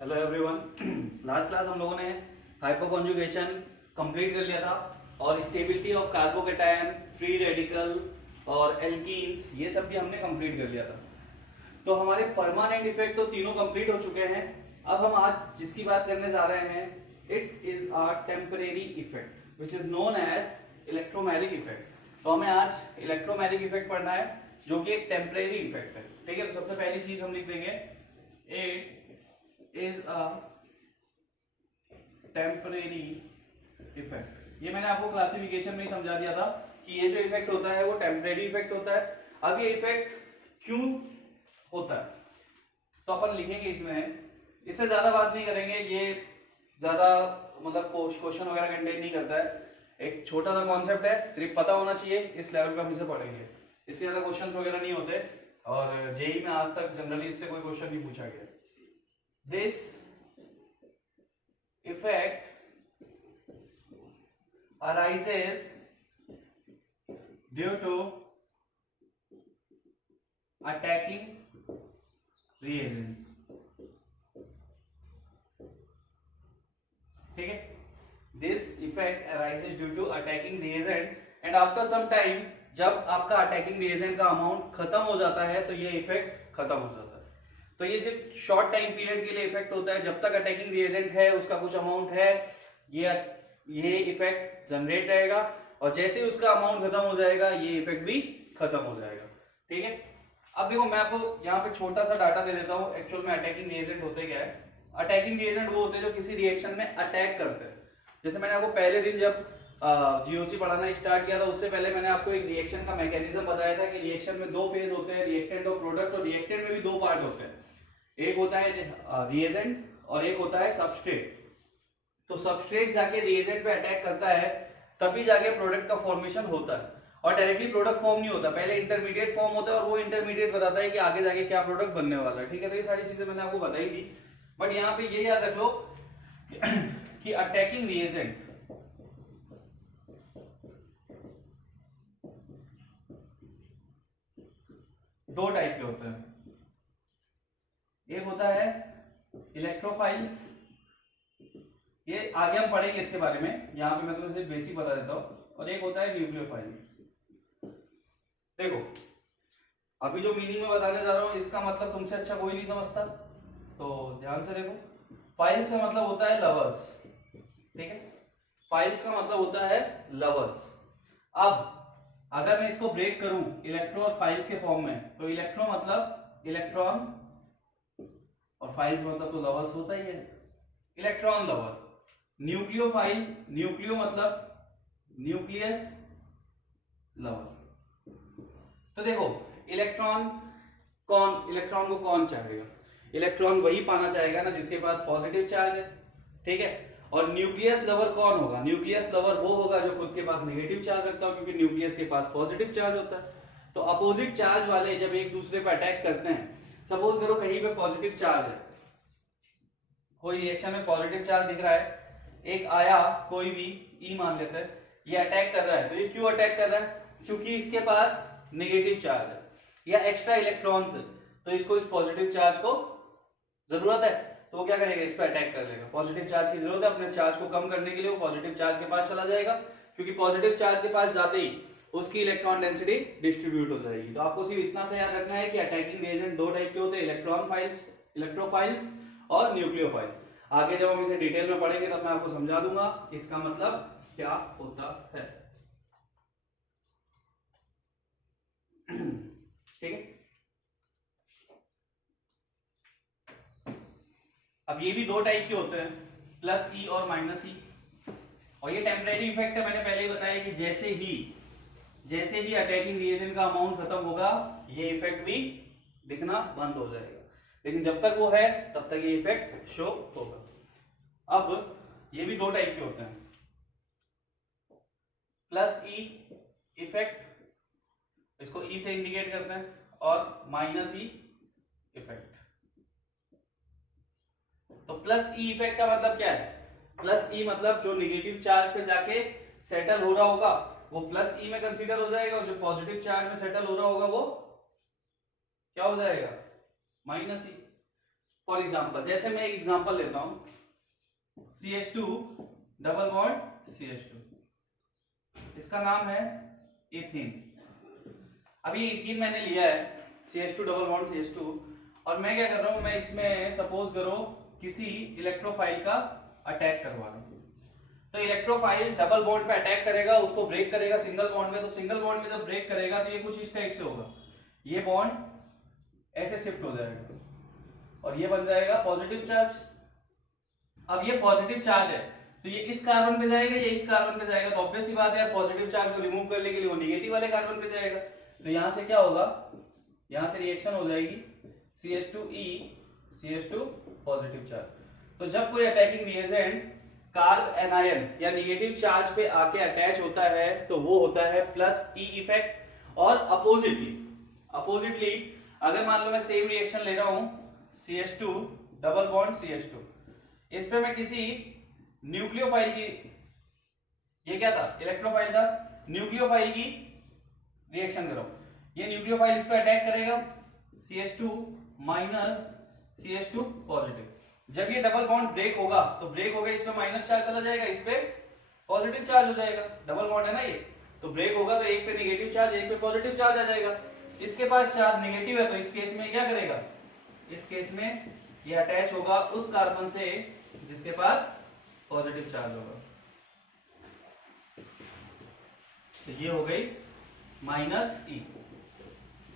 Hello everyone. Last class हम लोगों ने हाइपोकॉन्जुगेशन कंप्लीट कर लिया था और stability of carbocation, free radical और एल्कीन्स ये सब भी हमने कंप्लीट कर लिया था। तो हमारे परमानेंट इफेक्ट तो तीनों कंप्लीट हो चुके हैं। अब हम आज जिसकी बात करने जा रहे हैं, it is a temporary effect which is known as electromagnetic effect. तो हमें आज इलेक्ट्रोमैग्नेटिक इफेक्ट पढ़ना है जो कि एक टेम्परेरी इफेक्ट है। ठीक है, तो सबसे पहली चीज हम लिख देंगे it is a temporary effect। ये मैंने आपको क्लासिफिकेशन में ही समझा दिया था कि ये जो इफेक्ट होता है वो टेम्परेरी इफेक्ट होता है। अब ये इफेक्ट क्यों होता है तो अपन लिखेंगे इसमें ज्यादा बात नहीं करेंगे, ये ज्यादा मतलब क्वेश्चन वगैरह कंटेन नहीं करता है। एक छोटा सा कॉन्सेप्ट है, सिर्फ पता होना चाहिए, इस लेवल पे हम इसे पढ़ेंगे। इससे ज्यादा क्वेश्चन वगैरह नहीं होते और जेई में आज तक जनरली इससे कोई क्वेश्चन नहीं पूछा गया। This effect arises due to attacking reagents। ठीक है, this effect arises due to attacking reagent and after some time जब आपका अटैकिंग रिएजेंट का अमाउंट खत्म हो जाता है तो ये इफेक्ट खत्म हो जाता है। तो ये सिर्फ शॉर्ट टाइम पीरियड के लिए इफेक्ट होता है। जब तक अटैकिंग रिएजेंट है, उसका कुछ अमाउंट है, ये इफेक्ट जनरेट रहेगा और जैसे ही उसका अमाउंट खत्म हो जाएगा ये इफेक्ट भी खत्म हो जाएगा। ठीक है, अब देखो मैं आपको यहाँ पे छोटा सा डाटा दे देता हूँ। एक्चुअल में अटैकिंग रिएजेंट होते क्या है? अटैकिंग रिएजेंट वो होते हैं जो किसी रिएक्शन में अटैक करते हैं। जैसे मैंने आपको पहले दिन जब जीओसी पढ़ाना स्टार्ट किया था उससे पहले मैंने आपको एक रिएक्शन का मैकेनिज्म बताया था कि रिएक्शन में दो फेज होते हैं, रिएक्टेंट और प्रोडक्ट। और रिएक्टेंट में भी दो पार्ट होते हैं, एक होता है रिएजेंट और एक होता है सबस्ट्रेट। तो सबस्ट्रेट जाके रिएजेंट पे अटैक करता है तभी जाके प्रोडक्ट का फॉर्मेशन होता है और डायरेक्टली प्रोडक्ट फॉर्म नहीं होता, पहले इंटरमीडिएट फॉर्म होता है और वो इंटरमीडिएट बताता है कि आगे जाके क्या प्रोडक्ट बनने वाला है। ठीक है, तो ये सारी चीजें मैंने आपको बताई थी, बट यहाँ पे ये याद रख लो कि अटैकिंग रिएजेंट दो टाइप के होते हैं। एक होता है इलेक्ट्रोफाइल्स, ये आगे हम पढ़ेंगे इसके बारे में, यहाँ पे मैं तुम्हें सिर्फ बेसिक बता देता हूँ। और एक होता है न्यूक्लियोफाइल्स। देखो अभी जो मीनिंग में बताने जा रहा हूँ इसका मतलब तुमसे अच्छा कोई नहीं समझता, तो ध्यान से देखो। फाइल्स का मतलब होता है लवर्स। ठीक है, फाइल्स का मतलब होता है लवर्स। अब अगर मैं इसको ब्रेक करूं इलेक्ट्रो और फाइल्स के फॉर्म में, तो इलेक्ट्रो मतलब इलेक्ट्रॉन और फाइल्स मतलब तो लवर्स होता ही है, इलेक्ट्रॉन लवर। न्यूक्लियोफाइल, न्यूक्लियो मतलब न्यूक्लियस लवर। तो देखो इलेक्ट्रॉन को कौन चाहेगा? इलेक्ट्रॉन वही पाना चाहेगा ना जिसके पास पॉजिटिव चार्ज है। ठीक है, और न्यूक्लियस लवर कौन होगा? न्यूक्लियस लवर वो होगा जो खुद के पास नेगेटिव चार्ज रखता है, क्योंकि न्यूक्लियस के पास पॉजिटिव चार्ज होता है। तो अपोजिट चार्ज वाले जब एक दूसरे पर अटैक करते हैं, सपोज करो कहीं पे पॉजिटिव चार्ज है, कोई रिएक्शन में पॉजिटिव चार्ज दिख रहा है, एक आया कोई भी ई मान लेते हैं, ये अटैक कर रहा है। तो ये क्यों अटैक कर रहा है? क्योंकि इसके पास नेगेटिव चार्ज है या एक्स्ट्रा इलेक्ट्रॉन्स है, तो इसको इस पॉजिटिव चार्ज को जरूरत है, तो वो क्या करेगा? इस पर अटैक कर लेगा। पॉजिटिव चार्ज की जरूरत है, अपने चार्ज को कम करने के लिए वो पॉजिटिव चार्ज के पास चला जाएगा, क्योंकि पॉजिटिव चार्ज के पास जाते ही उसकी इलेक्ट्रॉन डेंसिटी डिस्ट्रीब्यूट हो जाएगी। तो आपको सिर्फ इतना से याद रखना है कि अटैकिंग रिएजेंट दो टाइप के होते हैं, इलेक्ट्रॉन फाइल्स, इलेक्ट्रोफाइल्स और न्यूक्लियोफाइल्स। आगे जब हम इसे डिटेल में पढ़ेंगे तब मैं आपको समझा दूंगा इसका मतलब क्या होता है। ठीक है, अब ये भी दो टाइप के होते हैं, प्लस ई और माइनस ई। और ये टेम्परेरी इफेक्ट है, मैंने पहले ही बताया कि जैसे ही अटैकिंग रिएजेंट का अमाउंट खत्म होगा ये इफेक्ट भी दिखना बंद हो जाएगा, लेकिन जब तक वो है तब तक ये इफेक्ट शो होगा। अब ये भी दो टाइप के होते हैं, प्लस ई इफेक्ट, इसको ई से इंडिकेट करते हैं, और माइनस ई इफेक्ट। तो प्लस ई इफेक्ट का मतलब क्या है? प्लस ई मतलब जो नेगेटिव चार्ज पे जाके सेटल हो रहा होगा वो प्लस ई में कंसीडर हो जाएगा, और जो पॉजिटिव चार्ज में सेटल हो रहा होगा वो क्या हो जाएगा? Minus E. फॉर एग्जाम्पल, जैसे मैं एक एग्जाम्पल लेता हूं, CH2 डबल बॉन्ड CH2, इसका नाम है इथीन। अब ये इथीन मैंने लिया है, CH2 डबल बॉन्ड CH2, और मैं क्या कर रहा हूं, मैं इसमें सपोज करो किसी इलेक्ट्रोफाइल का अटैक करवा रहा हूं। तो इलेक्ट्रोफाइल डबल बॉन्ड पे अटैक करेगा, उसको ब्रेक करेगा सिंगल बॉन्ड में। तो सिंगल बॉन्ड में जब ब्रेक करेगा तो ये कुछ इस टाइप से होगा, ये बॉन्ड ऐसे शिफ्ट हो जाएगा और ये बन जाएगा पॉजिटिव चार्ज। अब ये पॉजिटिव चार्ज है तो ये इस कार्बन पे जाएगा, ये इस कार्बन पे जाएगा, तो ऑब्वियस सी बात है पॉजिटिव चार्ज को रिमूव करने के लिए वो निगेटिव वाले कार्बन पे जाएगा। तो यहां से क्या होगा, यहां से रिएक्शन हो जाएगी CH2E CH2 पॉजिटिव चार्ज। तो जब कोई अटैकिंग रिएजेंट कार्ब एनायन या निगेटिव चार्ज पे आके अटैच होता है तो वो होता है प्लस E इफेक्ट। और अपोजिटली अगर मान लो मैं सेम रिएक्शन ले रहा हूं CH2 डबल बॉन्ड CH2, इस पे मैं किसी न्यूक्लियोफाइल की, ये क्या था इलेक्ट्रोफाइल था, न्यूक्लियोफाइल की रिएक्शन करो, ये न्यूक्लियोफाइल इस पे अटैक करेगा CH2 माइनस CH2 पॉजिटिव। जब ये डबल बॉन्ड ब्रेक होगा तो ब्रेक होगा, इस पे माइनस चार्ज चला जाएगा, इस पे पॉजिटिव चार्ज हो जाएगा, डबल बॉन्ड है ना ये, तो ब्रेक होगा तो एक पे नेगेटिव चार्ज एक पे पॉजिटिव चार्ज आ जाएगा। इसके पास चार्ज नेगेटिव है तो इस केस में क्या करेगा, इस केस में ये अटैच होगा उस कार्बन से जिसके पास पॉजिटिव चार्ज होगा। तो ये हो गई माइनस E,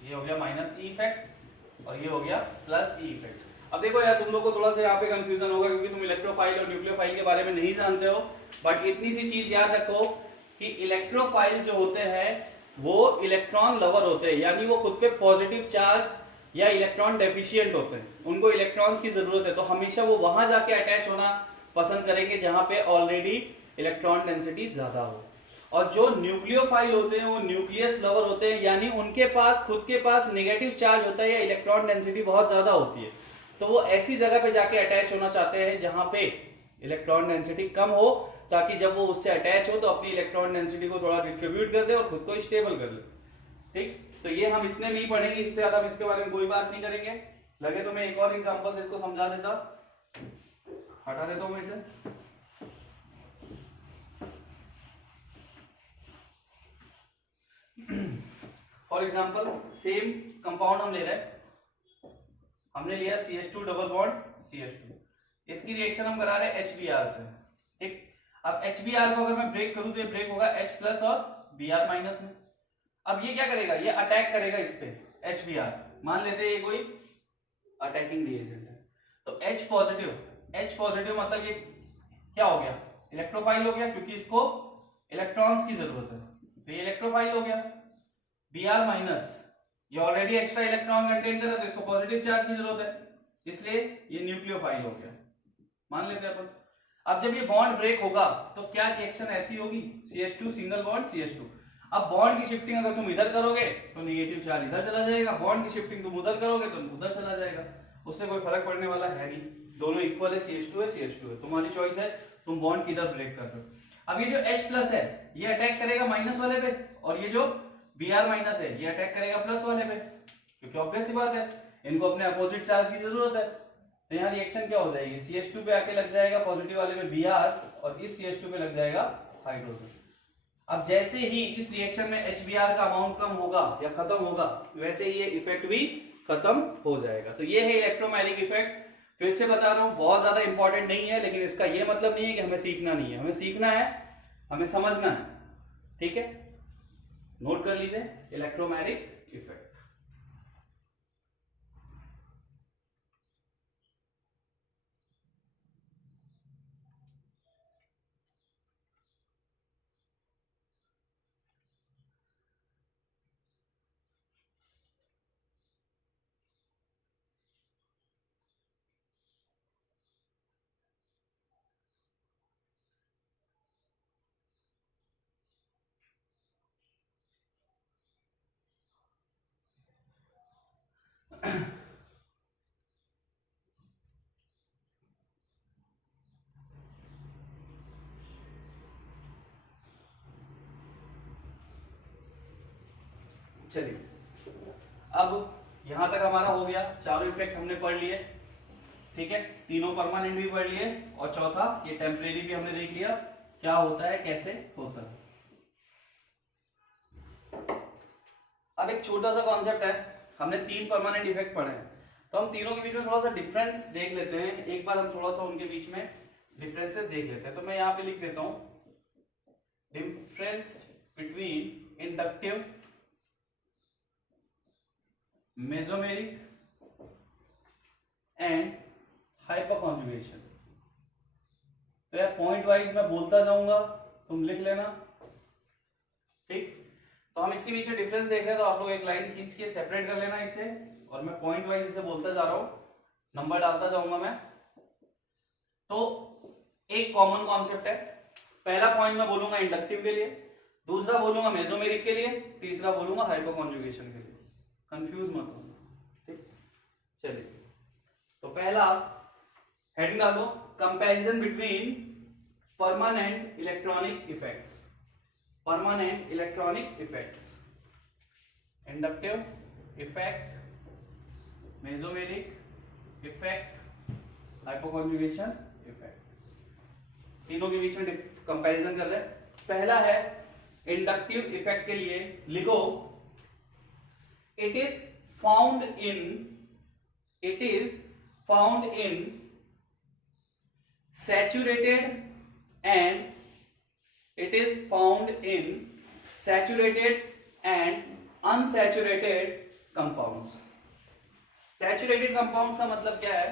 ये हो गया माइनस E इफेक्ट और ये हो गया प्लस E इफेक्ट। अब देखो यार तुम लोग को थोड़ा सा यहाँ पे कंफ्यूजन होगा क्योंकि तुम इलेक्ट्रोफाइल और न्यूक्लियोफाइल के बारे में नहीं जानते हो, बट इतनी सी चीज याद रखो कि इलेक्ट्रोफाइल जो होते हैं वो इलेक्ट्रॉन लवर होते हैं, यानी वो खुद पे पॉजिटिव चार्ज या इलेक्ट्रॉन डेफिशिएंट होते हैं, उनको इलेक्ट्रॉन्स की जरूरत है, तो हमेशा वो वहां जाके अटैच होना पसंद करेंगे जहां पे ऑलरेडी इलेक्ट्रॉन डेंसिटी ज्यादा हो। और जो न्यूक्लियोफाइल होते हैं वो न्यूक्लियस लवर होते हैं, यानी उनके पास खुद के पास नेगेटिव चार्ज होता है या इलेक्ट्रॉन डेंसिटी बहुत ज्यादा होती है, तो वो ऐसी जगह पे जाके अटैच होना चाहते हैं जहां पे इलेक्ट्रॉन डेंसिटी कम हो, ताकि जब वो उससे अटैच हो तो अपनी इलेक्ट्रॉन डेंसिटी को थोड़ा डिस्ट्रीब्यूट कर दे और खुद को स्टेबल कर ले। ठीक, तो ये हम इतने में ही पढ़ेंगे, इससे ज्यादा हम इसके बारे में कोई बात नहीं करेंगे। लगे तो मैं एक और एग्जांपल से इसको समझा देता, हटा देता हूं मैं इसे। फॉर एग्जांपल सेम कंपाउंड हम ले रहे हैं, हमने लिया CH2 डबल बॉन्ड CH2, इसकी रिएक्शन हम करा रहे हैं HBr से। ठीक, अब HBr को अगर मैं ब्रेक करूं तो ये ब्रेक होगा H प्लस और Br माइनस में। अब ये क्या करेगा, ये अटैक करेगा इस पे HBr, मान लेते हैं ये कोई अटैकिंग रिएजेंट है, तो H पॉजिटिव मतलब ये क्या हो गया, इलेक्ट्रोफाइल हो गया क्योंकि इसको इलेक्ट्रॉन्स की जरूरत है, तो ये इलेक्ट्रोफाइल हो गया। Br माइनस ये ऑलरेडी एक्स्ट्रा इलेक्ट्रॉन कंटेन कर रहा है तो इसको पॉजिटिव चार्ज की जरूरत है, इसलिए ये न्यूक्लियोफाइल हो गया, मान लेते हैं अपन। अब जब ये बॉन्ड ब्रेक होगा तो क्या रिएक्शन ऐसी होगी, CH2 सिंगल बॉन्ड CH2। अब बॉन्ड की शिफ्टिंग अगर तुम इधर करोगे तो नेगेटिव चार्ज इधर चला जाएगा, बॉन्ड की शिफ्टिंग तुम उधर करोगे तो उधर चला जाएगा, उससे कोई फर्क पड़ने वाला है नहीं, दोनों इक्वल है, CH2 है, तुम्हारी चॉइस है तुम बॉन्ड किधर ब्रेक कर दो। अब ये जो H प्लस है ये अटैक करेगा माइनस वाले पे, और ये जो Br माइनस है ये अटैक करेगा प्लस वाले पे, क्योंकि ऑब्वियस सी बात है इनको अपने अपोजिट चार्ज की जरूरत है। तो यहाँ रिएक्शन क्या हो जाएगी, CH2 पे आके लग जाएगा पॉजिटिव वाले पे Br और इस CH2 पे लग जाएगा हाइड्रोजन। अब जैसे ही इस रिएक्शन में HBr का अमाउंट कम होगा या खत्म होगा वैसे ही ये इफेक्ट भी खत्म हो जाएगा। तो ये है इलेक्ट्रोमैग्नेटिक इफेक्ट। फिर से बता रहा हूं बहुत ज्यादा इंपॉर्टेंट नहीं है, लेकिन इसका ये मतलब नहीं है कि हमें सीखना नहीं है, हमें सीखना है, हमें समझना है। ठीक है, नोट कर लीजिए इलेक्ट्रोमैग्नेटिक इफेक्ट। चलिए अब यहां तक हमारा हो गया, चारों इफेक्ट हमने पढ़ लिए। ठीक है, तीनों परमानेंट भी पढ़ लिए और चौथा ये टेम्परेरी भी हमने देख लिया क्या होता है कैसे होता है। अब एक छोटा सा कॉन्सेप्ट है, हमने 3 परमानेंट इफेक्ट पढ़े हैं तो हम तीनों के बीच में थोड़ा सा डिफरेंस देख लेते हैं। एक बार हम थोड़ा सा उनके बीच में डिफरेंसेस देख लेते हैं। तो मैं यहाँ पे लिख देता हूं difference between inductive mesomeric and hyperconjugation. तो यार पॉइंट वाइज मैं बोलता जाऊंगा, तुम लिख लेना, ठीक। तो हम इसके बीच में डिफरेंस देख रहे हैं तो आप लोग एक लाइन खींच के सेपरेट कर लेना इसे, और मैं पॉइंट वाइज इसे बोलता जा रहा हूं, नंबर डालता जाऊंगा मैं। तो एक कॉमन कॉन्सेप्ट है, पहला पॉइंट मैं बोलूंगा इंडक्टिव के लिए, दूसरा बोलूंगा मेसोमेरिक के लिए, तीसरा बोलूंगा हाइपरकॉन्जुगेशन के लिए। कंफ्यूज मत होना, ठीक। चलिए तो पहला हेडिंग डालो, comparison between permanent electronic effects. Permanent electronic effects, inductive effect, mesomeric effect, hyperconjugation effect, तीनों के बीच में कंपैरिजन कर रहे हैं। पहला है इंडक्टिव इफेक्ट के लिए, लिखो it is found in saturated and unsaturated compounds। Saturated compounds का मतलब क्या है,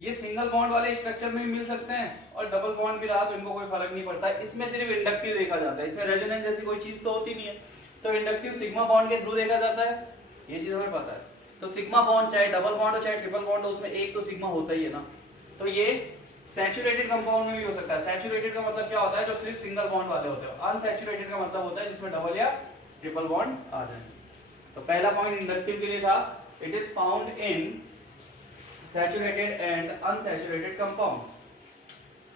ये सिंगल बॉन्ड वाले स्ट्रक्चर में भी मिल सकते हैं और डबल बॉन्ड भी रहा तो इनको कोई फर्क नहीं पड़ता। इसमें सिर्फ इंडक्टिव देखा जाता है, इसमें रेजोनेंस जैसी कोई चीज तो होती नहीं है, तो इंडक्टिव सिग्मा बॉन्ड के थ्रू देखा जाता है, ये चीज हमें पता है। तो सिग्मा बॉन्ड चाहे डबल बॉन्ड हो चाहे ट्रिपल बॉन्ड हो, उसमें एक तो सिग्मा होता ही है ना। तो ये सैचुरेटेड कंपाउंड में भी हो सकता है। सैचुरेटेड का मतलब क्या होता है, जो सिर्फ सिंगल बॉन्ड वाले होते हैं। अनसैचुरेटेड का मतलब होता है जिसमें डबल या ट्रिपल बॉन्ड आ जाए। तो पहला पॉइंट इंडक्टिव के लिए था, it is found in saturated and unsaturated compound.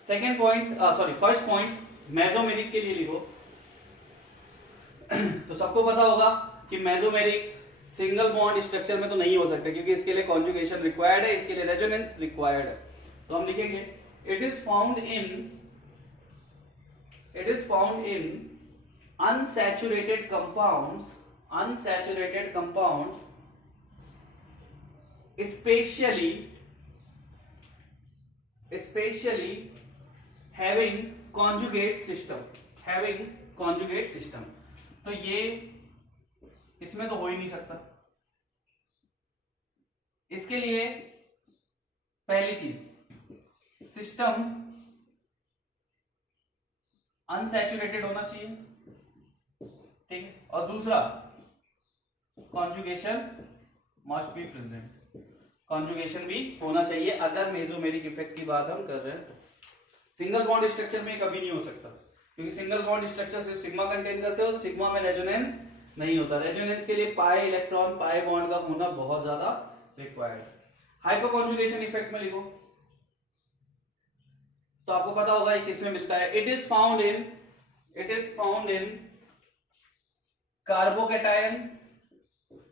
Second point, first point mesomeric के लिए लिखो। तो सबको पता होगा कि मेसोमेरिक सिंगल बॉन्ड स्ट्रक्चर में तो नहीं हो सकता, क्योंकि इसके लिए कॉन्जुगेशन रिक्वायर्ड है, इसके लिए रेजोनेंस रिक्वायर्ड है। तो हम लिखेंगे it is found in unsaturated compounds especially having conjugate system। तो ये इसमें तो हो ही नहीं सकता। इसके लिए पहली चीज सिस्टम अनसैचुरेटेड होना चाहिए, ठीक है, और दूसरा conjugation must be present, conjugation भी होना चाहिए। अगर मेसोमेरिक इफेक्ट की बात हम कर रहे हैं तो सिंगल बॉन्ड स्ट्रक्चर में कभी नहीं हो सकता, क्योंकि सिंगल बॉन्ड स्ट्रक्चर सिर्फ सिग्मा कंटेन करते हो, सिग्मा में रेजोनेंस नहीं होता। रेजोनेंस के लिए पाई इलेक्ट्रॉन पाई बॉन्ड का होना बहुत ज्यादा रिक्वायर्ड है। हाइपरकॉन्जुगेशन इफेक्ट में लिखो, तो आपको पता होगा ये किसमें मिलता है। It is found in carbocation,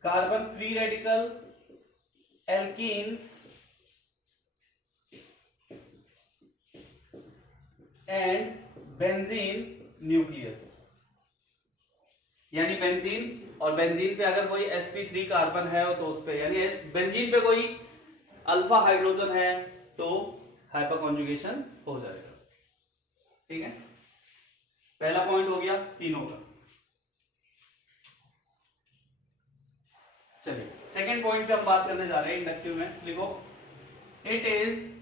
carbon free radical, alkenes and benzene nucleus. यानी बेंजीन, और बेंजीन पे अगर कोई sp3 कार्बन है तो उस पे, यानी बेंजीन पे कोई अल्फा हाइड्रोजन है तो हाइपरकॉन्जुगेशन हो जाएगा, ठीक है। पहला पॉइंट हो गया तीनों का। चलिए सेकंड पॉइंट पे हम बात करने जा रहे हैं इंडक्टिव में। लिखो इट इज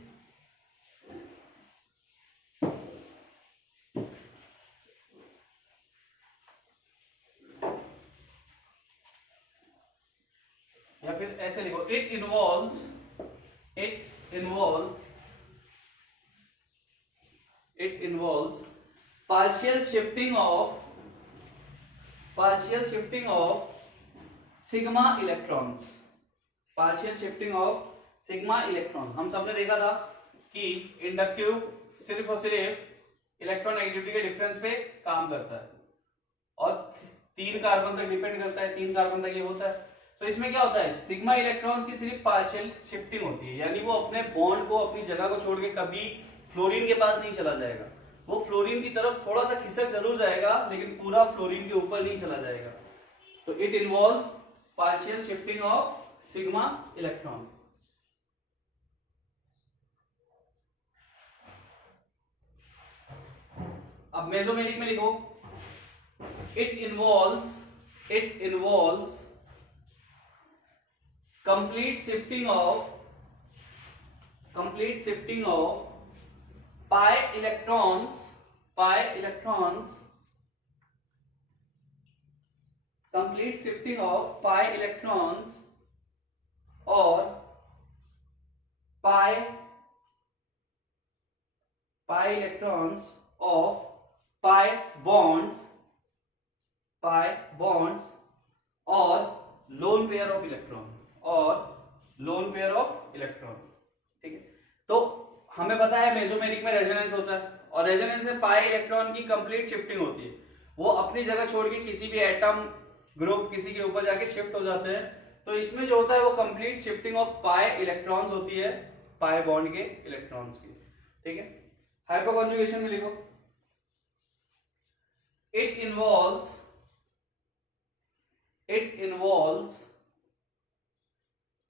या फिर ऐसे लिखो, it involves partial shifting of sigma electrons। partial shifting of sigma electron, हम सबने देखा था कि इंडक्टिव सिर्फ और सिर्फ इलेक्ट्रोनेगेटिविटी के डिफरेंस पे काम करता है और 3 कार्बन तक डिपेंड करता है, 3 कार्बन तक ये होता है। तो तो इसमें क्या होता है, सिग्मा इलेक्ट्रॉन्स की सिर्फ पार्शियल शिफ्टिंग होती है, यानी वो अपने बॉन्ड को अपनी जगह को छोड़ के कभी फ्लोरीन के पास नहीं चला जाएगा, वो फ्लोरीन की तरफ थोड़ा सा खिसक जरूर जाएगा लेकिन पूरा फ्लोरीन के ऊपर नहीं चला जाएगा। तो it involves partial shifting of sigma electron. अब मेसोमेरिक में लिखो, it involves complete shifting of pi electrons complete shifting of pi electrons or pi electrons of pi bonds or lone pair of electron ठीक है। तो हमें पता है mesomeric में रेजोनेंस होता है और रेजोनेंस में पाई इलेक्ट्रॉन की कंप्लीट शिफ्टिंग होती है, वो अपनी जगह छोड़ के किसी भी एटम ग्रुप किसी के ऊपर जाके शिफ्ट हो जाते हैं। तो इसमें जो होता है वो complete shifting of pi electrons होती है, पाई बॉन्ड के इलेक्ट्रॉन्स की, ठीक है। हाइपरकॉन्जुगेशन में लिखो, it involves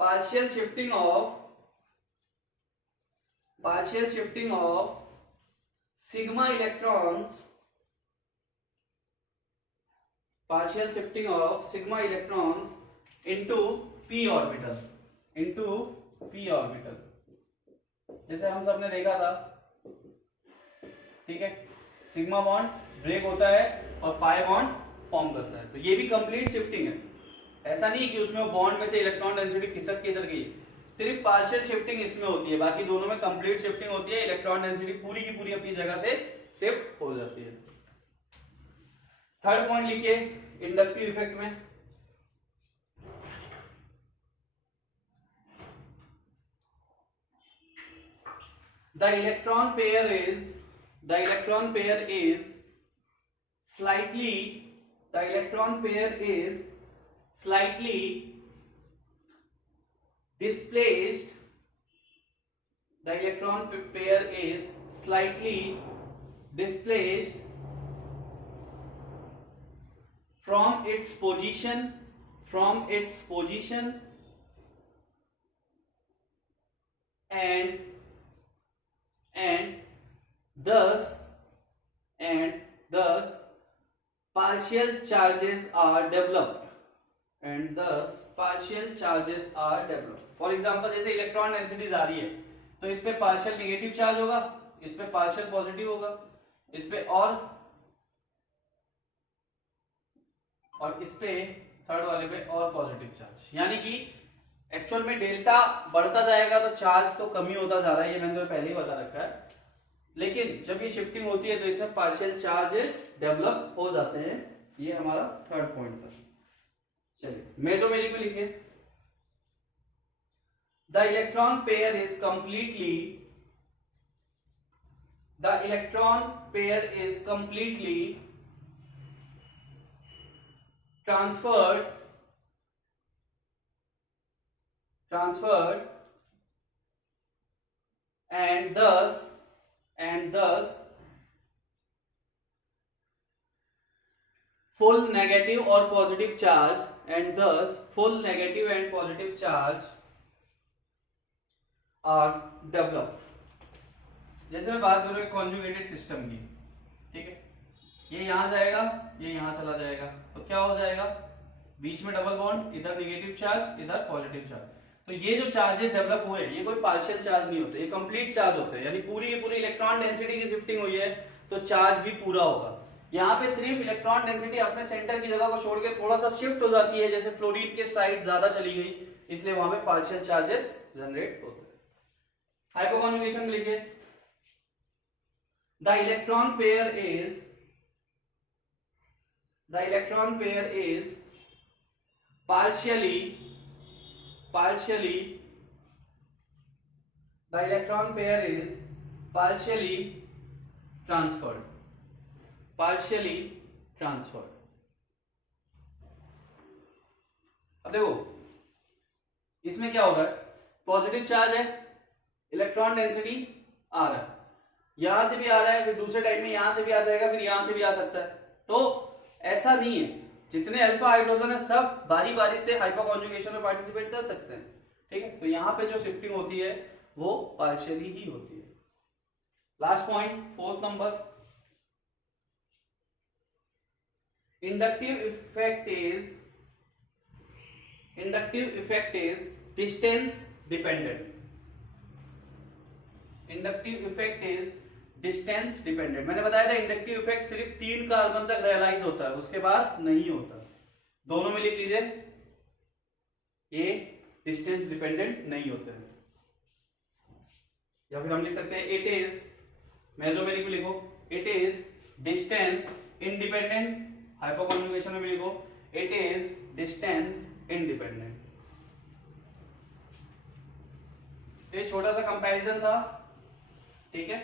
partial shifting of sigma electrons into p orbital जैसे हम सबने देखा था, ठीक है। सिग्मा बॉन्ड ब्रेक होता है और पाई बॉन्ड फॉर्म करता है, तो ये भी कंप्लीट शिफ्टिंग है। ऐसा नहीं कि उसमें बॉन्ड में से इलेक्ट्रॉन डेंसिटी खिसक के इधर गई, सिर्फ पार्शियल शिफ्टिंग इसमें होती है, बाकी दोनों में कंप्लीट शिफ्टिंग होती है, इलेक्ट्रॉन डेंसिटी पूरी की पूरी अपनी जगह से शिफ्ट हो जाती है। थर्ड पॉइंट लिखिए इंडक्टिव इफेक्ट में, the electron pair is slightly displaced from its position and thus partial charges are developed for example जैसे इलेक्ट्रॉन डेंसिटी आ रही है तो इस पे पार्शियल नेगेटिव चार्ज होगा, इस पे पार्शियल पॉजिटिव होगा, इस पे और इस पे थर्ड वाले पे और पॉजिटिव चार्ज, यानी कि एक्चुअल में डेल्टा बढ़ता जाएगा तो चार्ज तो कमी होता जा रहा है, ये मैंने तो पहले ही बता रखा है। लेकिन जब ये शिफ्टिंग होती है तो इसमें पार्शियल चार्जेस डेवलप हो जाते हैं। ये हमारा थर्ड पॉइंट था। चलिए मेसोमेरिक में लिखिए, the electron pair is completely transferred and thus full negative or positive charge are developed। जैसे मैं बात करूं कॉन्जुगेटेड सिस्टम की, ठीक है, ये यहां जाएगा, ये यहां चला जाएगा, तो क्या हो जाएगा, बीच में डबल बॉन्ड, इधर नेगेटिव चार्ज, इधर पॉजिटिव चार्ज। तो ये जो चार्जेस डेवलप हुए ये कोई पार्शियल चार्ज नहीं होते, ये कंप्लीट चार्ज होते हैं, यानी पूरी की पूरी इलेक्ट्रॉन डेंसिटी की शिफ्टिंग हुई है तो चार्ज भी पूरा होगा। यहाँ पे सिर्फ इलेक्ट्रॉन डेंसिटी अपने सेंटर की जगह को छोड़ के थोड़ा सा शिफ्ट हो जाती है, जैसे फ्लोरीन के साइड ज्यादा चली गई, इसलिए वहां पे पार्शियल चार्जेस जनरेट होते हैं। हाइपोकॉन्जुगेशन में लिखिए, the electron pair is partially transferred। अब देखो इसमें क्या हो रहा है, पॉजिटिव चार्ज है, इलेक्ट्रॉन डेंसिटी आ रहा है, यहां से भी आ रहा है, फिर दूसरे टाइम में यहां से भी आ जाएगा, फिर यहां से भी आ सकता है। तो ऐसा नहीं है, जितने अल्फा हाइड्रोजन है सब बारी बारी से हाइपर कॉन्जुगेशन में पार्टिसिपेट कर सकते हैं, ठीक है। तो यहाँ पे जो शिफ्टिंग होती है वो पार्शियली ही होती है। Last point, fourth number, inductive effect is distance dependent. Inductive effect is distance dependent. मैंने बताया था इंडक्टिव इफेक्ट सिर्फ 3 कार्बन तक रियलाइज होता है, उसके बाद नहीं होता। दोनों में लिख लीजिए, ये डिस्टेंस डिपेंडेंट नहीं होते हैं। या फिर हम लिख सकते हैं इट इज, मेसोमेरिक में लिखो, it is distance independent, hyper conjugation में भी लिखो इट इज डिस्टेंस इंडिपेंडेंट। ये छोटा सा कंपैरिजन था, ठीक है।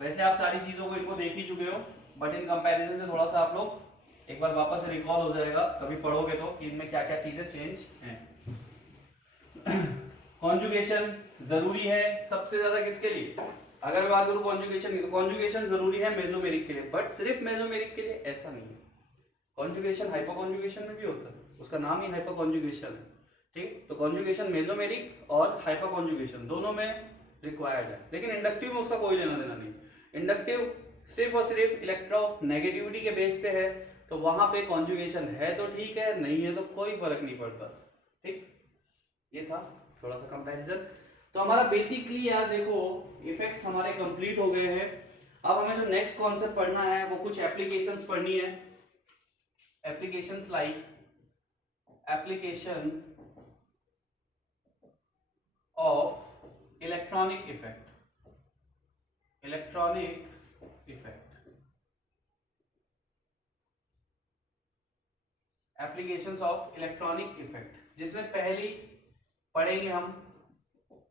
वैसे आप सारी चीजों को इनको देख ही चुके हो, बट इन कंपैरिजन से थोड़ा सा आप लोग एक बार वापस से रिकॉल हो जाएगा कभी पढ़ोगे तो, कि इनमें क्या क्या चीजें चेंज हैं। कॉन्जुगेशन जरूरी है सबसे ज्यादा किसके लिए, अगर मैं बात करूं कॉन्जुगेशन की, तो कॉन्जुगेशन जरूरी है मेसोमेरिक के लिए, बट सिर्फ मेसोमेरिक के लिए ऐसा नहीं है। कॉन्जुगेशन हाइपर कॉन्जुगेशन में भी होता है, उसका नाम ही हाइपर कॉन्जुगेशन है, ठीक। तो कॉन्जुगेशन मेसोमेरिक और हाइपर कॉन्जुगेशन दोनों में रिक्वायर्ड है, लेकिन इंडक्टिव में उसका कोई लेना देना नहीं। इंडक्टिव सिर्फ और सिर्फ इलेक्ट्रोनेगेटिविटी के बेस पे है, तो वहां पे कॉन्जुगेशन है तो ठीक है, नहीं है तो कोई फर्क नहीं पड़ता, ठीक। ये था थोड़ा सा कंपैरिजन। तो हमारा बेसिकली यार देखो इफेक्ट्स हमारे कंप्लीट हो गए हैं। अब हमें जो नेक्स्ट कॉन्सेप्ट पढ़ना है वो कुछ एप्लीकेशंस पढ़नी है। Applications like application of electronic effect, electronic effect, applications of electronic effect, जिसमें पहली पढ़ेंगे हम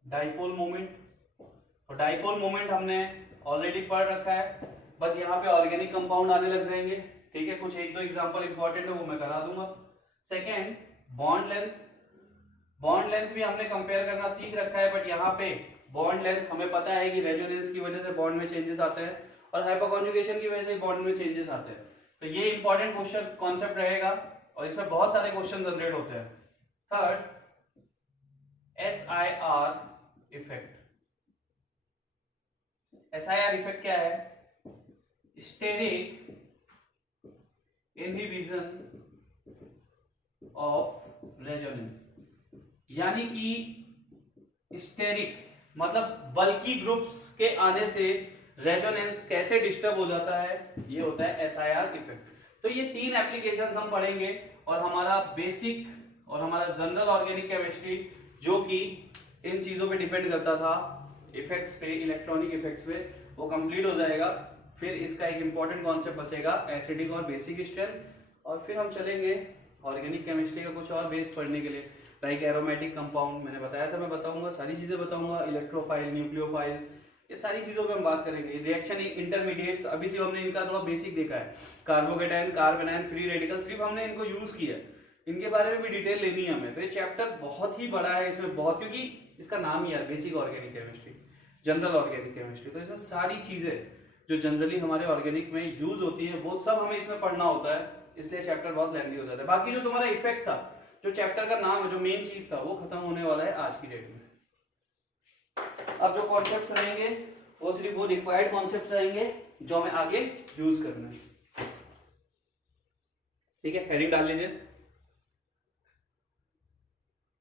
डाइपोल मोमेंट। तो डाइपोल मोमेंट हमने ऑलरेडी पढ़ रखा है, बस यहाँ पे ऑर्गेनिक कंपाउंड आने लग जाएंगे, ठीक है। कुछ एक दो एग्जांपल इंपॉर्टेंट है वो मैं करा दूंगा। Second, bond length, bond length भी हमने कंपेयर करना सीख रखा है, बट यहाँ पे बॉन्ड लेंथ हमें पता है कि रेजोनेंस की वजह से बॉन्ड में चेंजेस आते हैं और हाइपर कॉन्जुगेशन की वजह से बॉन्ड में चेंजेस आते हैं। तो ये इंपॉर्टेंट क्वेश्चन कॉन्सेप्ट रहेगा और इसमें बहुत सारे क्वेश्चन जनरेट होते हैं। Third, SIR effect. SIR effect क्या है, स्टेरिक इनहिबिशन ऑफ रेजोनेंस, यानी कि स्टेरिक मतलब बल्कि ग्रुप्स के आने से रेजोनेंस कैसे डिस्टर्ब हो जाता है, ये होता है SIR इफेक्ट। तो ये 3 एप्लीकेशंस हम पढ़ेंगे और हमारा बेसिक और हमारा जनरल ऑर्गेनिक केमिस्ट्री जो कि इन चीजों पे डिपेंड करता था, इफेक्ट्स पे, इलेक्ट्रॉनिक इफेक्ट्स पे, वो कंप्लीट हो जाएगा। फिर इसका एक इंपॉर्टेंट कॉन्सेप्ट बचेगा एसिडिक और बेसिक स्ट्रेंथ, और फिर हम चलेंगे ऑर्गेनिक केमिस्ट्री का कुछ और बेस पढ़ने के लिए, लाइक एरोमेटिक कंपाउंड मैंने बताया था, मैं बताऊंगा, सारी चीजें बताऊंगा, इलेक्ट्रोफाइल, न्यूक्लियोफाइल्स, ये सारी चीजों पे हम बात करेंगे। रिएक्शन इंटरमीडिएट्स अभी सिर्फ हमने इनका थोड़ा बेसिक देखा है, कार्बोकेटायन, कार्बेनायन, फ्री रेडिकल, सिर्फ हमने इनको यूज किया है, इनके बारे में भी डिटेल लेनी है हमें। तो ये चैप्टर बहुत ही बड़ा है, इसमें बहुत, क्योंकि इसका नाम ही है basic organic chemistry, general organic chemistry, तो इसमें सारी चीजें जो जनरली हमारे ऑर्गेनिक में यूज होती है वो सब हमें इसमें पढ़ना होता है, इसलिए चैप्टर बहुत लेंथी हो जाता है। बाकी जो तुम्हारा इफेक्ट था, जो चैप्टर का नाम है, जो मेन चीज था, वो खत्म होने वाला है आज की डेट में। अब जो कॉन्सेप्ट्स रहेंगे वो सिर्फ वो रिक्वायर्ड कॉन्सेप्ट्स रहेंगे जो हमें आगे यूज करना है, ठीक है। हेडिंग डाल लीजिए।